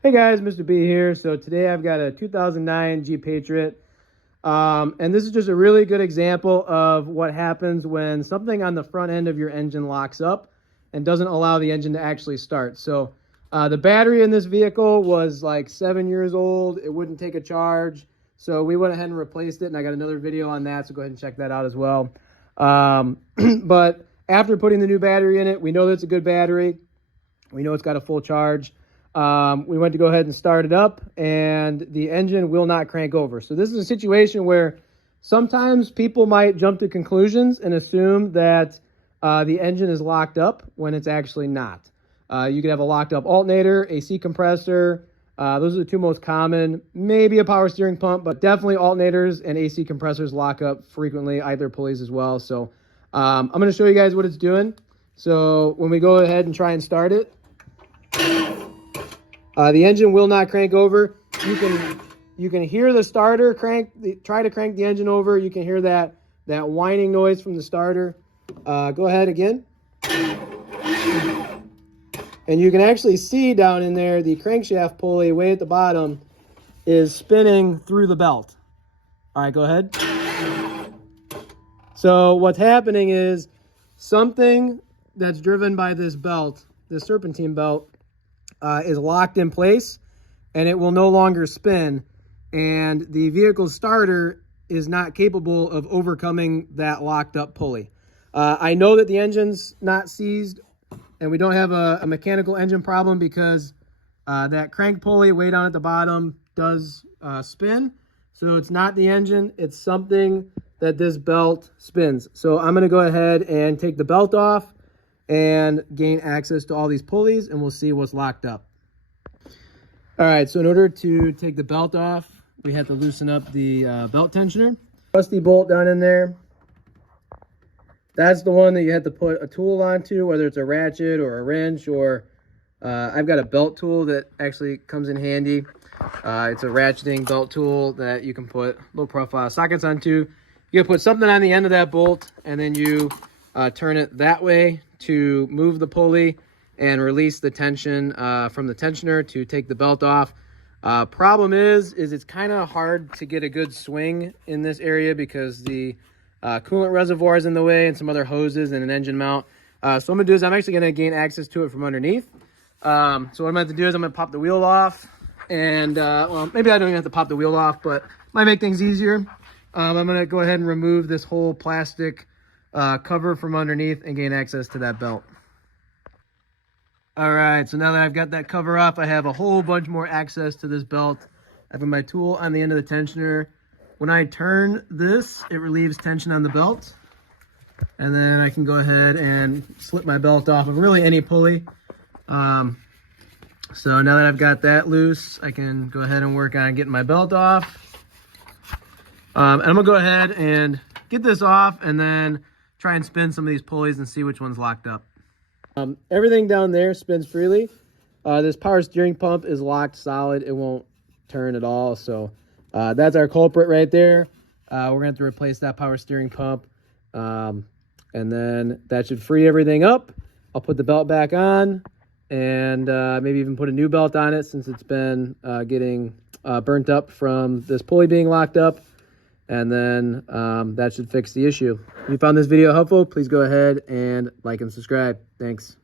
Hey guys, Mr.B here. So today I've got a 2009 Jeep Patriot. And this is just a really good example of what happens when something on the front end of your engine locks up and doesn't allow the engine to actually start. So the battery in this vehicle was like 7 years old. It wouldn't take a charge. So we went ahead and replaced it, and I got another video on that, so go ahead and check that out as well. But after putting the new battery in it, we know that it's a good battery. We know it's got a full charge. We went to go ahead and start it up, and the engine will not crank over. So this is a situation where sometimes people might jump to conclusions and assume that the engine is locked up when it's actually not. You could have a locked up alternator, AC compressor. Those are the two most common. Maybe a power steering pump, but definitely alternators and AC compressors lock up frequently, either pulleys as well. So I'm going to show you guys what it's doing. So when we go ahead and try and start it, the engine will not crank over. You can hear the starter try to crank the engine over. You can hear that whining noise from the starter. Go ahead again. And you can actually see down in there the crankshaft pulley way at the bottom is spinning through the belt. All right, go ahead. So what's happening is something that's driven by this belt, this serpentine belt, is locked in place, and it will no longer spin, and the vehicle's starter is not capable of overcoming that locked up pulley. I know that the engine's not seized, and we don't have a mechanical engine problem because that crank pulley way down at the bottom does spin. So it's not the engine, it's something that this belt spins. So I'm going to go ahead and take the belt off and gain access to all these pulleys, and we'll see what's locked up. All right, so in order to take the belt off, we have to loosen up the belt tensioner. Rusty bolt down in there. That's the one that you have to put a tool onto, whether it's a ratchet or a wrench, or I've got a belt tool that actually comes in handy. It's a ratcheting belt tool that you can put low profile sockets onto. You put something on the end of that bolt, and then you turn it that way to move the pulley and release the tension from the tensioner to take the belt off. Problem is it's kind of hard to get a good swing in this area because the coolant reservoir is in the way and some other hoses and an engine mount. So what I'm gonna do is I'm actually gonna gain access to it from underneath. So what I'm gonna have to do is I'm gonna pop the wheel off, and well, maybe I don't even have to pop the wheel off, but might make things easier. I'm gonna go ahead and remove this whole plastic cover from underneath and gain access to that belt. All right, so now that I've got that cover off, I have a whole bunch more access to this belt. I've got my tool on the end of the tensioner. When I turn this, it relieves tension on the belt. And then I can go ahead and slip my belt off of really any pulley. So now that I've got that loose, I can go ahead and work on getting my belt off. And I'm gonna go ahead and get this off and then try and spin some of these pulleys and see which one's locked up. Everything down there spins freely. This power steering pump is locked solid. It won't turn at all. So that's our culprit right there. We're gonna have to replace that power steering pump. And then that should free everything up. I'll put the belt back on and maybe even put a new belt on it since it's been getting burnt up from this pulley being locked up. And then that should fix the issue. If you found this video helpful, please go ahead and like and subscribe. Thanks.